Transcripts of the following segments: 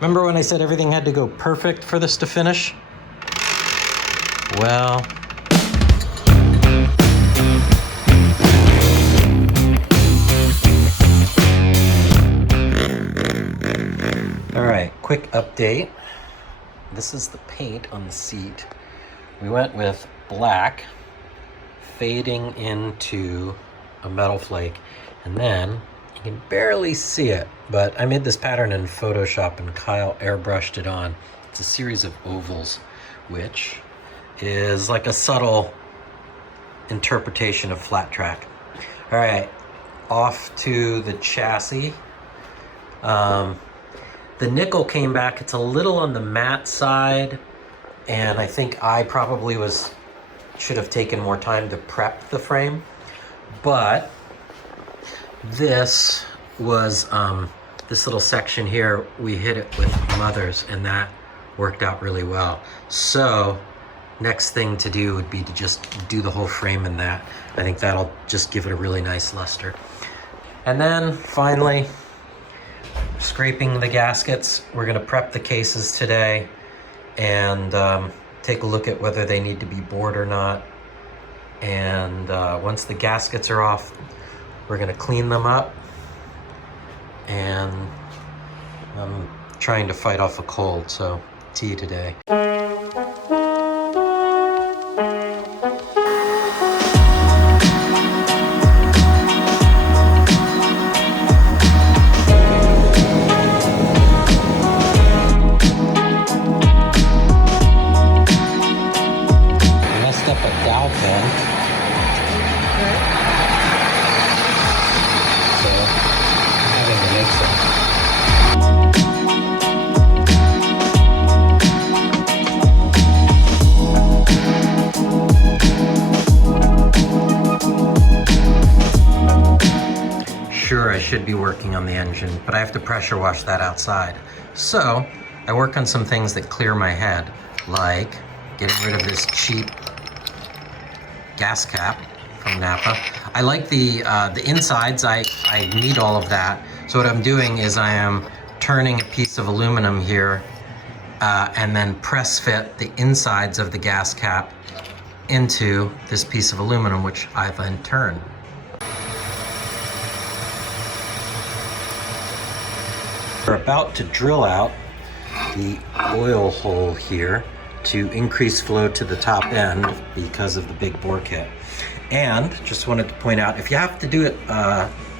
Remember when I said everything had to go perfect for this to finish? Well, all right, quick update. This is the paint on the seat. We went with black, fading into a metal flake, and then you can barely see it, but I made this pattern in Photoshop and Kyle airbrushed it on. It's a series of ovals, which is like a subtle interpretation of flat track. All right, off to the chassis. The nickel came back. It's a little on the matte side, and I think I probably should have taken more time to prep the frame, but this was this little section here, we hit it with mothers, and that worked out really well. So next thing to do would be to just do the whole frame in that. I think that'll just give it a really nice luster. And then finally, scraping the gaskets. We're gonna prep the cases today and take a look at whether they need to be bored or not. And once the gaskets are off, we're gonna clean them up. And I'm trying to fight off a cold, so tea today. Sure, I should be working on the engine, but I have to pressure wash that outside. So I work on some things that clear my head, like getting rid of this cheap gas cap from Napa. I like the insides. I need all of that. So what I'm doing is I am turning a piece of aluminum here and then press fit the insides of the gas cap into this piece of aluminum, which I then turn. We're about to drill out the oil hole here to increase flow to the top end because of the big bore kit. And just wanted to point out, if you have to do it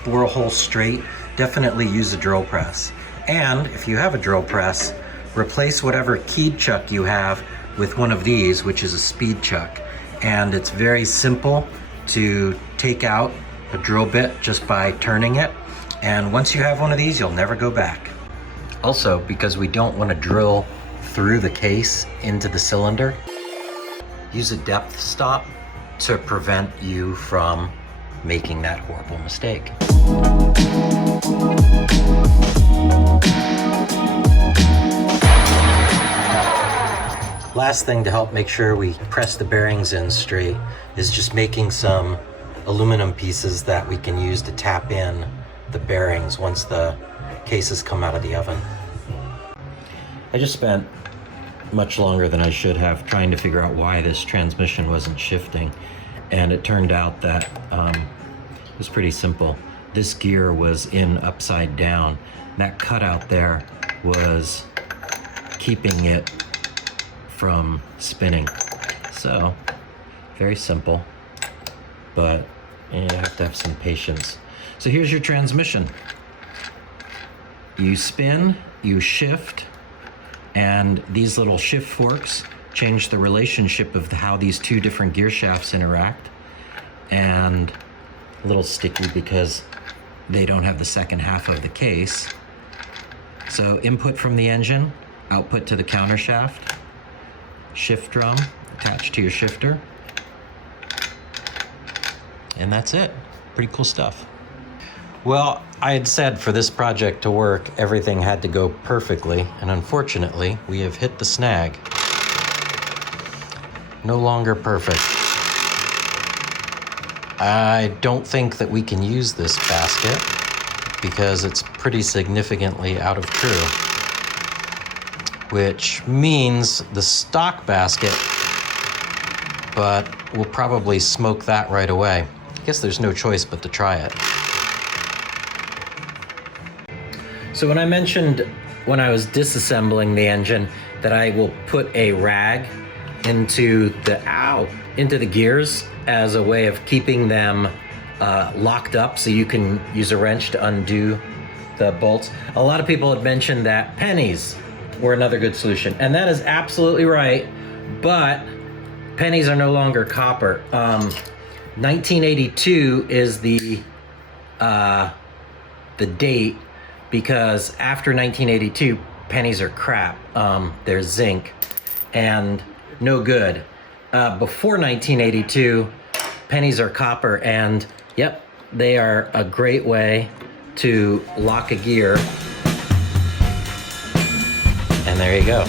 bore a hole straight, definitely use a drill press. And if you have a drill press, replace whatever keyed chuck you have with one of these, which is a speed chuck. And it's very simple to take out a drill bit just by turning it. And once you have one of these, you'll never go back. Also, because we don't want to drill through the case into the cylinder, use a depth stop to prevent you from making that horrible mistake. Last thing to help make sure we press the bearings in straight is just making some aluminum pieces that we can use to tap in the bearings once the cases come out of the oven. I just spent much longer than I should have trying to figure out why this transmission wasn't shifting, and it turned out that it was pretty simple. This gear was in upside down. That cutout there was keeping it from spinning. So very simple, but you have to have some patience. So here's your transmission. You spin, you shift, and these little shift forks change the relationship of how these two different gear shafts interact. And a little sticky because they don't have the second half of the case. So input from the engine, output to the counter shaft, shift drum attached to your shifter, and that's it. Pretty cool stuff. Well, I had said for this project to work, everything had to go perfectly, and unfortunately, we have hit the snag. No longer perfect. I don't think that we can use this basket because it's pretty significantly out of true. which means the stock basket, but we'll probably smoke that right away. I guess there's no choice but to try it. So when I mentioned when I was disassembling the engine that I will put a rag into the gears as a way of keeping them locked up so you can use a wrench to undo the bolts. A lot of people had mentioned that pennies were another good solution, and that is absolutely right, but pennies are no longer copper. 1982 is the date, because after 1982, pennies are crap. They're zinc and no good. Before 1982, pennies are copper, and yep, they are a great way to lock a gear. And there you go.